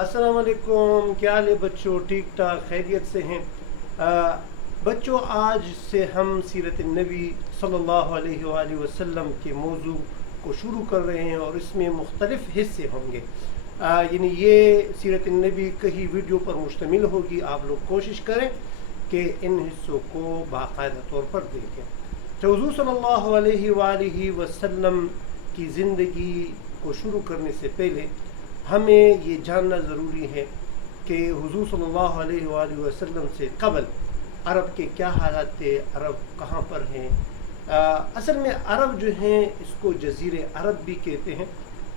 السلام علیکم، کیا حال ہے بچوں؟ ٹھیک ٹھاک خیریت سے ہیں؟ بچوں، آج سے ہم سیرت النبی صلی اللہ علیہ وآلہ وسلم کے موضوع کو شروع کر رہے ہیں اور اس میں مختلف حصے ہوں گے۔ یعنی یہ سیرت النبی کئی ویڈیو پر مشتمل ہوگی۔ آپ لوگ کوشش کریں کہ ان حصوں کو باقاعدہ طور پر دیکھیں۔ تو حضور صلی اللہ علیہ وآلہ وسلم کی زندگی کو شروع کرنے سے پہلے ہمیں یہ جاننا ضروری ہے کہ حضور صلی اللہ علیہ وآلہ وسلم سے قبل عرب کے کیا حالات تھے، عرب کہاں پر ہیں۔ اصل میں عرب جو ہیں اس کو جزیرہ عرب بھی کہتے ہیں۔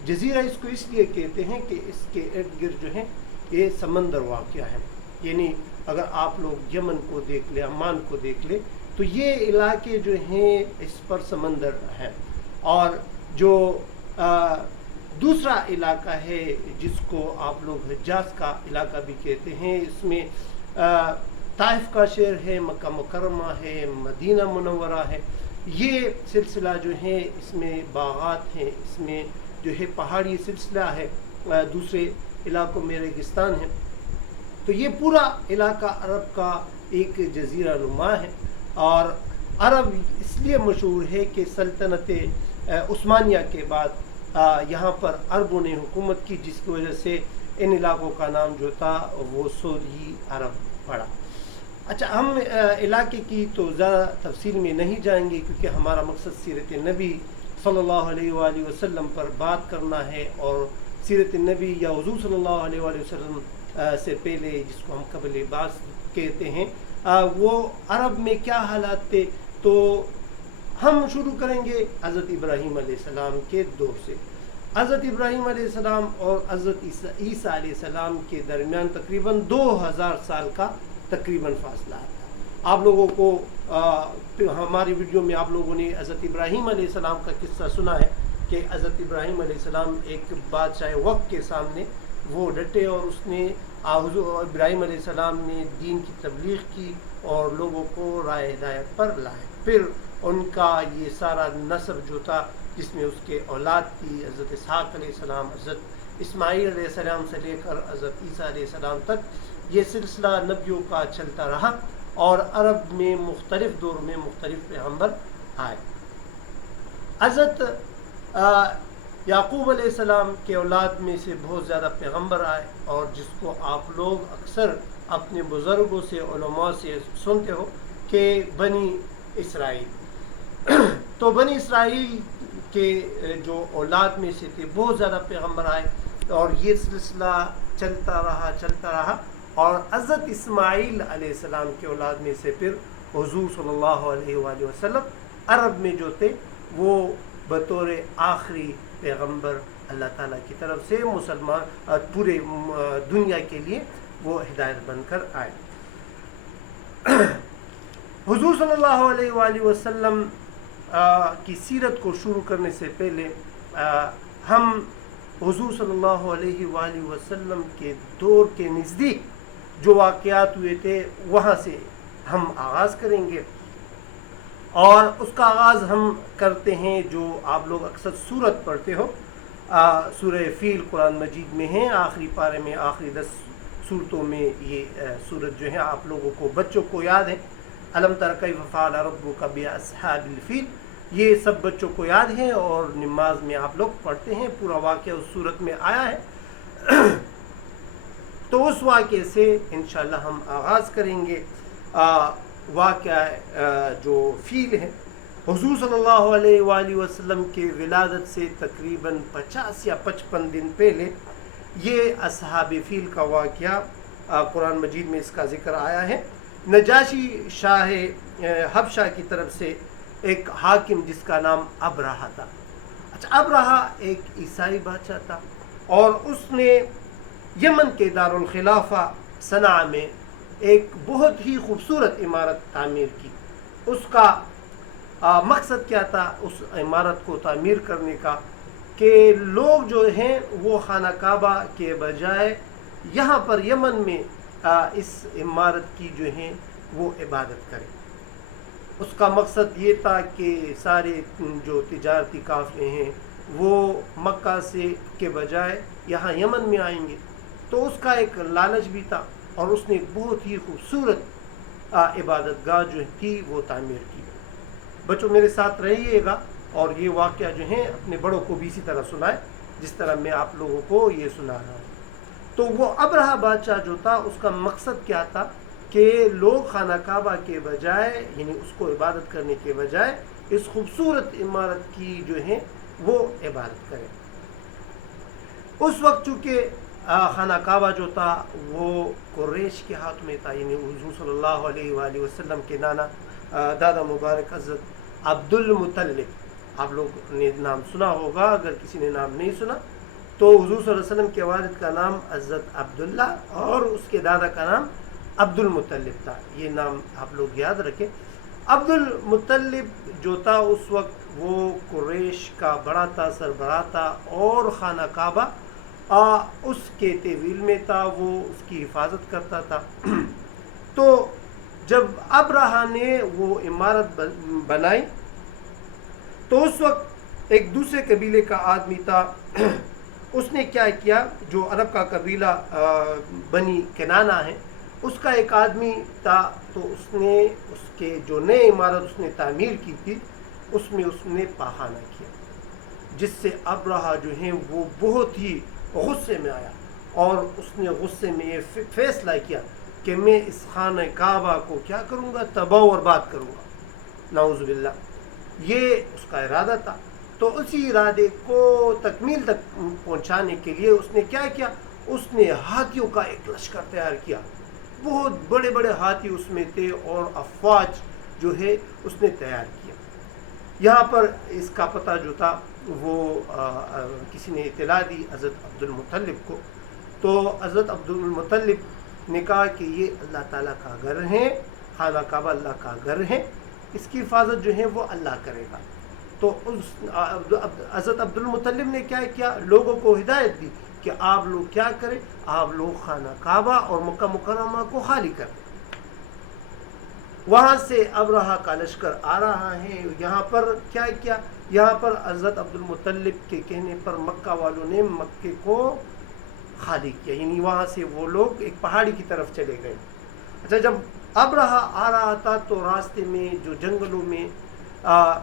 جزیرہ اس کو اس لیے کہتے ہیں کہ اس کے ارد گرد جو ہیں یہ سمندر واقع ہے۔ یعنی اگر آپ لوگ یمن کو دیکھ لیں، عمان کو دیکھ لیں، تو یہ علاقے جو ہیں اس پر سمندر ہیں۔ اور جو دوسرا علاقہ ہے جس کو آپ لوگ حجاز کا علاقہ بھی کہتے ہیں، اس میں طائف کا شہر ہے، مکہ مکرمہ ہے، مدینہ منورہ ہے۔ یہ سلسلہ جو ہے اس میں باغات ہیں، اس میں جو ہے پہاڑی سلسلہ ہے، دوسرے علاقوں میں ریگستان ہے۔ تو یہ پورا علاقہ عرب کا ایک جزیرہ نما ہے۔ اور عرب اس لیے مشہور ہے کہ سلطنت عثمانیہ کے بعد یہاں پر عربوں نے حکومت کی، جس کی وجہ سے ان علاقوں کا نام جو تھا وہ سعودی عرب پڑا۔ اچھا، ہم علاقے کی تو زیادہ تفصیل میں نہیں جائیں گے کیونکہ ہمارا مقصد سیرت نبی صلی اللہ علیہ وآلہ وسلم پر بات کرنا ہے۔ اور سیرت النبی یا حضور صلی اللہ علیہ وآلہ وسلم سے پہلے جس کو ہم قبل بعث کہتے ہیں، وہ عرب میں کیا حالات تھے۔ تو ہم شروع کریں گے حضرت ابراہیم علیہ السلام کے دور سے۔ حضرت ابراہیم علیہ السلام اور حضرت عیسیٰ علیہ السلام کے درمیان تقریباً 2000 سال کا تقریباً فاصلہ ہے۔ آپ لوگوں کو ہماری ویڈیو میں آپ لوگوں نے حضرت ابراہیم علیہ السلام کا قصہ سنا ہے کہ حضرت ابراہیم علیہ السلام ایک بادشاہ وقت کے سامنے وہ ڈٹے اور اس نے حضور ابراہیم علیہ السلام نے دین کی تبلیغ کی اور لوگوں کو راہ ہدایت پر لائے۔ پھر ان کا یہ سارا نسب جو تھا جس میں اس کے اولاد تھی، حضرت اسحاق علیہ السلام، حضرت اسماعیل علیہ السلام سے لے کر حضرت عیسیٰ علیہ السلام تک یہ سلسلہ نبیوں کا چلتا رہا۔ اور عرب میں مختلف دور میں مختلف پیغمبر آئے۔ حضرت یعقوب علیہ السلام کے اولاد میں سے بہت زیادہ پیغمبر آئے، اور جس کو آپ لوگ اکثر اپنے بزرگوں سے، علماء سے سنتے ہو کہ بنی اسرائیل۔ تو بنی اسرائیل کے جو اولاد میں سے تھے بہت زیادہ پیغمبر آئے، اور یہ سلسلہ چلتا رہا۔ اور حضرت اسماعیل علیہ السلام کے اولاد میں سے پھر حضور صلی اللہ علیہ وآلہ وسلم عرب میں جو تھے وہ بطور آخری پیغمبر اللہ تعالیٰ کی طرف سے مسلمان پورے دنیا کے لیے وہ ہدایت بن کر آئے۔ حضور صلی اللہ علیہ وآلہ وسلم کی سیرت کو شروع کرنے سے پہلے ہم حضور صلی اللہ علیہ وآلہ وسلم کے دور کے نزدیک جو واقعات ہوئے تھے وہاں سے ہم آغاز کریں گے۔ اور اس کا آغاز ہم کرتے ہیں جو آپ لوگ اکثر سورت پڑھتے ہو، سورہ فیل قرآن مجید میں ہے، آخری پارے میں، آخری 10 سورتوں میں یہ سورت جو ہے آپ لوگوں کو بچوں کو یاد ہے۔ الم تر کیف فعل ربک باصحاب الفیل، یہ سب بچوں کو یاد ہے اور نماز میں آپ لوگ پڑھتے ہیں، پورا واقعہ اس صورت میں آیا ہے۔ تو اس واقعے سے انشاءاللہ ہم آغاز کریں گے۔ واقعہ جو فیل ہے، حضور صلی اللہ علیہ وآلہ وسلم کے ولادت سے تقریباً 50 یا 55 دن پہلے یہ اصحاب فیل کا واقعہ قرآن مجید میں اس کا ذکر آیا ہے۔ نجاشی شاہ حبشہ کی طرف سے ایک حاکم جس کا نام ابرہہ تھا۔ اچھا، ابرہہ ایک عیسائی بادشاہ تھا، اور اس نے یمن کے دارالخلافہ صنعاء میں ایک بہت ہی خوبصورت عمارت تعمیر کی۔ اس کا مقصد کیا تھا اس عمارت کو تعمیر کرنے کا؟ کہ لوگ جو ہیں وہ خانہ کعبہ کے بجائے یہاں پر یمن میں اس عمارت کی جو ہیں وہ عبادت کریں۔ اس کا مقصد یہ تھا کہ سارے جو تجارتی قافلے ہیں وہ مکہ سے کے بجائے یہاں یمن میں آئیں گے، تو اس کا ایک لالچ بھی تھا اور اس نے ایک بہت ہی خوبصورت عبادت گاہ جو تھی وہ تعمیر کی. بچوں میرے ساتھ رہیے گا اور یہ واقعہ جو ہیں اپنے بڑوں کو بھی اسی طرح سنائے جس طرح میں آپ لوگوں کو یہ سنا رہا ہوں. تو وہ ابرہہ بادشاہ جو تھا اس کا مقصد کیا تھا کہ لوگ خانہ کعبہ کے بجائے یعنی اس کو عبادت کرنے کے بجائے اس خوبصورت عمارت کی جو ہے وہ عبادت کریں. اس وقت چونکہ خانہ کعبہ جو تھا وہ قریش کے ہاتھ میں تھا, یعنی حضور صلی اللہ علیہ وآلہ وسلم کے نانا دادا مبارک حضرت عبد المطلب, آپ لوگ نے نام سنا ہوگا, اگر کسی نے نام نہیں سنا تو حضور صلی اللہ علیہ وسلم کے والد کا نام حضرت عبداللہ اور اس کے دادا کا نام عبد المطلب تھا. یہ نام آپ لوگ یاد رکھیں. عبد المطلب جو تھا اس وقت وہ قریش کا بڑا تھا, سربراہ تھا, اور خانہ کعبہ اس کے تحویل میں تھا, وہ اس کی حفاظت کرتا تھا. تو جب ابرہہ نے وہ عمارت بنائی تو اس وقت ایک دوسرے قبیلے کا آدمی تھا, اس نے کیا کیا, جو عرب کا قبیلہ بنی کنانہ ہے اس کا ایک آدمی تھا, تو اس نے اس کے جو نئے عمارت اس نے تعمیر کی تھی اس نے پاخانہ کیا, جس سے ابرہہ جو ہیں وہ بہت ہی غصے میں آیا اور اس نے غصے میں یہ فیصلہ کیا کہ میں اس خانہ کعبہ کو کیا کروں گا, تباہ و برباد کروں گا, نعوذ باللہ. یہ اس کا ارادہ تھا. تو اسی ارادے کو تکمیل تک پہنچانے کے لیے اس نے کیا کیا, اس نے ہاتھیوں کا ایک لشکر تیار کیا. بہت بڑے بڑے ہاتھی اس میں تھے اور افواج جو ہے اس نے تیار کیا. یہاں پر اس کا پتہ جو تھا وہ کسی نے اطلاع دی حضرت عبد المطلب کو. تو حضرت عبد المطلب نے کہا کہ یہ اللہ تعالیٰ کا گھر ہے, خانہ کعبہ اللہ کا گھر ہے, اس کی حفاظت جو ہے وہ اللہ کرے گا. تو حضرت عبد المطلب نے کیا کیا, لوگوں کو ہدایت دی کہ آپ لوگ کیا کریں, آپ لوگ خانہ کعبہ اور مکہ مکرمہ کو خالی کریں. وہاں سے ابرہہ کا لشکر آ رہا ہے. یہاں پر کیا کیا, یہاں پر حضرت عبد المطلب کے کہنے پر مکہ والوں نے مکے کو خالی کیا, یعنی وہاں سے وہ لوگ ایک پہاڑی کی طرف چلے گئے. اچھا, جب ابرہہ آ رہا تھا تو راستے میں جو جنگلوں میں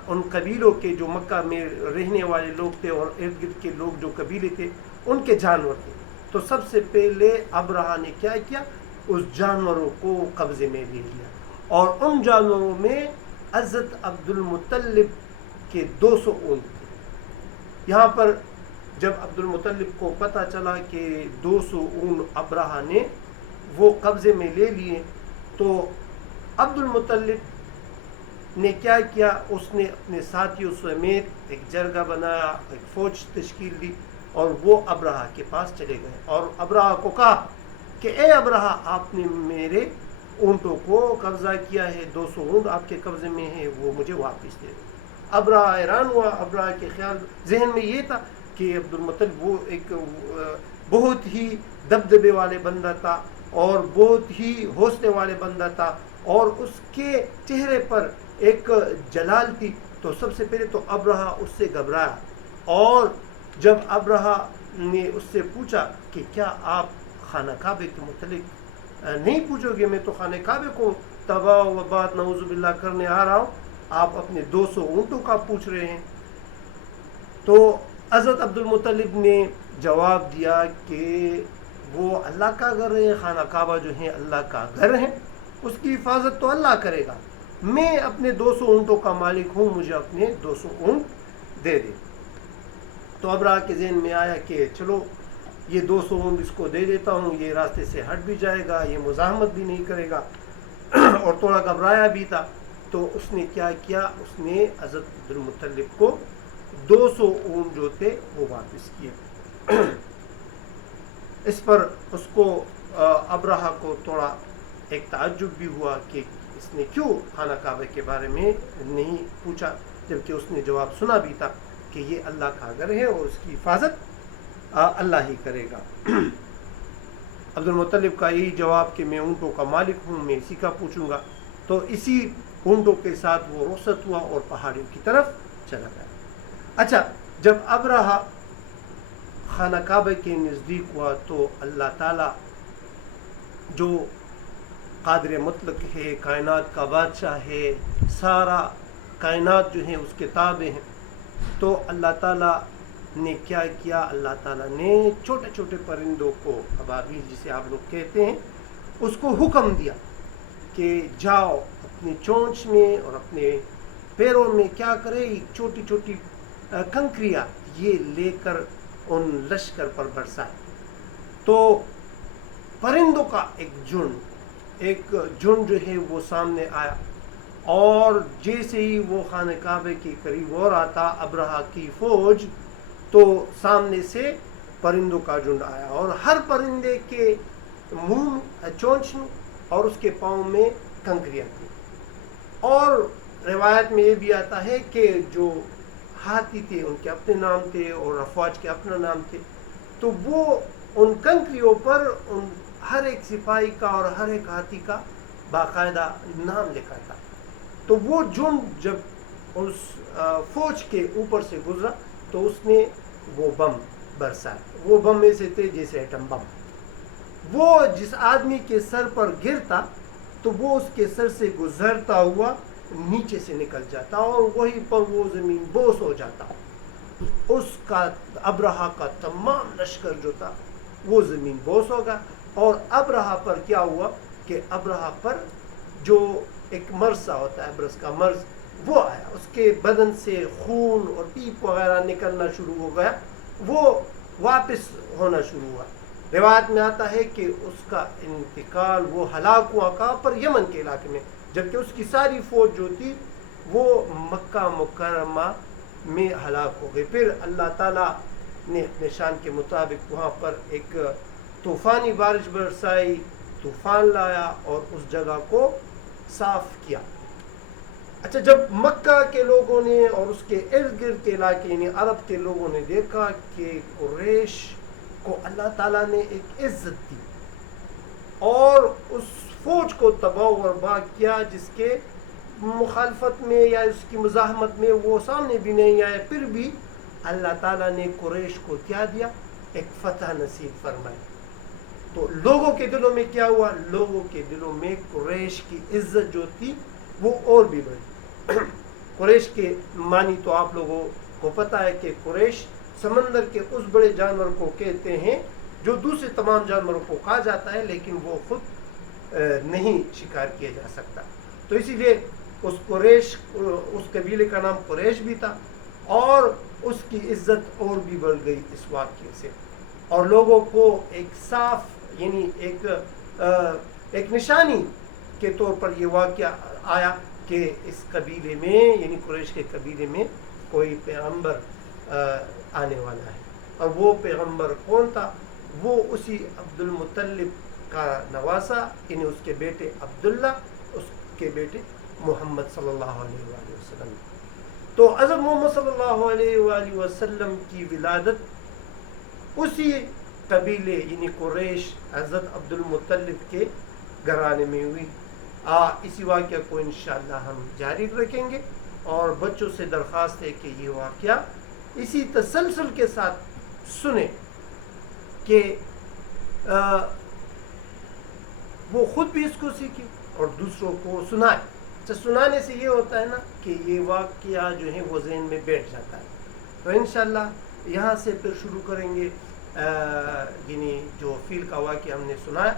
ان قبیلوں کے جو مکہ میں رہنے والے لوگ تھے اور ارد گرد کے لوگ جو قبیلے تھے ان کے جانور تھے. تو سب سے پہلے ابرہہ نے کیا کیا, اس جانوروں کو قبضے میں لے لیا, اور ان جانوروں میں حضرت عبد المطلب کے 200 اونٹ تھے. یہاں پر جب عبد المطلب کو پتہ چلا کہ 200 اونٹ ابرہہ نے وہ قبضے میں لے لیے, تو عبد المطلب نے کیا کیا, اس نے اپنے ساتھیوں سمیت ایک جرگہ بنایا, ایک فوج تشکیل دی اور وہ ابرہہ کے پاس چلے گئے اور ابرہہ کو کہا کہ اے ابرہہ, آپ نے میرے اونٹوں کو قبضہ کیا ہے, 200 اونٹ آپ کے قبضے میں ہیں, وہ مجھے واپس دے دو. ابرہہ حیران ہوا. ابرہہ کے خیال ذہن میں یہ تھا کہ عبد المطلب وہ ایک بہت ہی دبدبے والے بندہ تھا اور بہت ہی حوصلے والے بندہ تھا, اور اس کے چہرے پر ایک جلال تھی. تو سب سے پہلے تو ابرہہ اس سے گھبرایا, اور جب ابرہہ نے اس سے پوچھا کہ کیا آپ خانہ کعبے کے متعلق نہیں پوچھو گے, میں تو خانہ کعبے کو تباہ و برباد نعوذ باللہ کرنے آ رہا ہوں, آپ اپنے 200 اونٹوں کا پوچھ رہے ہیں. تو حضرت عبد المطلب نے جواب دیا کہ وہ اللہ کا گھر ہے, خانہ کعبہ جو ہے اللہ کا گھر ہے, اس کی حفاظت تو اللہ کرے گا, میں اپنے 200 اونٹوں کا مالک ہوں, مجھے اپنے 200 اونٹ دے دے. تو ابرہہ کے ذہن میں آیا کہ چلو یہ 200 اونٹ اس کو دے دیتا ہوں, یہ راستے سے ہٹ بھی جائے گا, یہ مزاحمت بھی نہیں کرے گا, اور تھوڑا گھبرایا بھی تھا. تو اس نے کیا کیا, اس نے حضرت عبد المطلب کو 200 اونٹ جو تھے وہ واپس کیے. اس پر اس کو ابرہہ کو تھوڑا ایک تعجب بھی ہوا کہ اس نے کیوں خانہ کعبہ کے بارے میں نہیں پوچھا, جبکہ اس نے جواب سنا بھی تھا کہ یہ اللہ کا گھر ہے اور اس کی حفاظت اللہ ہی کرے گا. عبد المطلب کا یہی جواب کہ میں اونٹوں کا مالک ہوں, میں اسی کا پوچھوں گا. تو اسی اونٹوں کے ساتھ وہ رخصت ہوا اور پہاڑیوں کی طرف چلا گیا. اچھا, جب ابرہہ خانہ کعبہ کے نزدیک ہوا تو اللہ تعالیٰ جو قادر مطلق ہے، کائنات کا بادشاہ ہے، سارا کائنات جو ہے اس کے تابع ہیں، تو اللہ تعالیٰ نے کیا کیا؟ اللہ تعالیٰ نے چھوٹے چھوٹے پرندوں کو، ابابیل جسے آپ لوگ کہتے ہیں، اس کو حکم دیا کہ جاؤ اپنی چونچ میں اور اپنے پیروں میں کیا کرے، چھوٹی چھوٹی کنکریاں یہ لے کر ان لشکر پر برسائے۔ تو پرندوں کا ایک جھنڈ جو ہے وہ سامنے آیا، اور جیسے ہی وہ خانہ کعبے کے قریب ہو رہا تھا ابرہہ کی فوج، تو سامنے سے پرندوں کا جھنڈ آیا، اور ہر پرندے کے منہ چونچ میں اور اس کے پاؤں میں کنکریاں تھیں۔ اور روایت میں یہ بھی آتا ہے کہ جو ہاتھی تھے ان کے اپنے نام تھے اور افواج کے اپنا نام تھے، تو وہ ان کنکریوں پر ان ہر ایک سپاہی کا اور ہر ایک ہاتھی کا باقاعدہ نام لکھا تھا۔ تو وہ جھنڈ جب اس فوج کے اوپر سے گزرا تو اس نے وہ بم برسائے۔ وہ بم میں سے تھے جیسے ایٹم بم۔ وہ جس آدمی کے سر پر گرتا تو وہ اس کے سر سے گزرتا ہوا نیچے سے نکل جاتا، اور وہیں پر وہ زمین بوس ہو جاتا۔ اس کا ابرہہ کا تمام لشکر جو تھا وہ زمین بوس ہوگا۔ اور ابرہہ پر کیا ہوا کہ ابرہہ پر جو ایک مرض سا ہوتا ہے، ابرص کا مرض، وہ آیا، اس کے بدن سے خون اور پیپ وغیرہ نکلنا شروع ہو گیا، وہ واپس ہونا شروع ہوا۔ روایت میں آتا ہے کہ اس کا انتقال، وہ ہلاک ہوا کہاں پر؟ یمن کے علاقے میں، جبکہ اس کی ساری فوج جو تھی وہ مکہ مکرمہ میں ہلاک ہو گئی۔ پھر اللہ تعالیٰ نے اپنے شان کے مطابق وہاں پر ایک طوفانی بارش برسائی، طوفان لایا اور اس جگہ کو صاف کیا۔ اچھا، جب مکہ کے لوگوں نے اور اس کے ارد گرد کے علاقے یعنی عرب کے لوگوں نے دیکھا کہ قریش کو اللہ تعالیٰ نے ایک عزت دی اور اس فوج کو تباہ و برباد کیا، جس کے مخالفت میں یا اس کی مزاحمت میں وہ سامنے بھی نہیں آئے، پھر بھی اللہ تعالیٰ نے قریش کو کیا دیا؟ ایک فتح نصیب فرمائی۔ تو لوگوں کے دلوں میں کیا ہوا؟ لوگوں کے دلوں میں قریش کی عزت جو تھی وہ اور بھی بڑھی۔ قریش کے معنی تو آپ لوگوں کو پتہ ہے کہ قریش سمندر کے اس بڑے جانور کو کہتے ہیں جو دوسرے تمام جانوروں کو کھا جاتا ہے لیکن وہ خود نہیں شکار کیا جا سکتا۔ تو اسی لیے اس قریش، اس قبیلے کا نام قریش بھی تھا، اور اس کی عزت اور بھی بڑھ گئی اس واقعے سے، اور لوگوں کو ایک صاف یعنی ایک نشانی کے طور پر یہ واقعہ آیا کہ اس قبیلے میں یعنی قریش کے قبیلے میں کوئی پیغمبر آنے والا ہے۔ اور وہ پیغمبر کون تھا؟ وہ اسی عبد المطلب کا نواسا، یعنی اس کے بیٹے عبداللہ، اس کے بیٹے محمد صلی اللہ علیہ وآلہ وسلم۔ تو حضرت محمد صلی اللہ علیہ وآلہ وسلم کی ولادت اسی قبیلے یعنی قریش حضرت عبد المطلب کے گھرانے میں ہوئی۔ اسی واقعہ کو انشاءاللہ ہم جاری رکھیں گے، اور بچوں سے درخواست ہے کہ یہ واقعہ اسی تسلسل کے ساتھ سنیں کہ وہ خود بھی اس کو سیکھیں اور دوسروں کو سنائیں۔ سنانے سے یہ ہوتا ہے نا کہ یہ واقعہ جو ہے وہ ذہن میں بیٹھ جاتا ہے۔ تو انشاءاللہ یہاں سے پھر شروع کریں گے، یعنی جو فیل کا واقعہ ہم نے سنایا،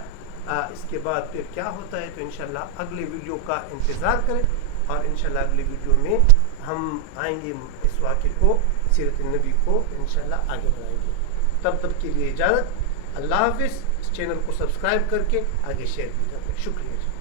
اس کے بعد پھر کیا ہوتا ہے تو انشاءاللہ اگلے ویڈیو کا انتظار کریں، اور انشاءاللہ اگلے ویڈیو میں ہم آئیں گے اس واقعے کو، سیرت النبی کو انشاءاللہ آگے بڑھائیں گے۔ تب تک کے لیے اجازت، اللہ حافظ۔ اس چینل کو سبسکرائب کر کے آگے شیئر بھی کریں۔ شکریہ جی۔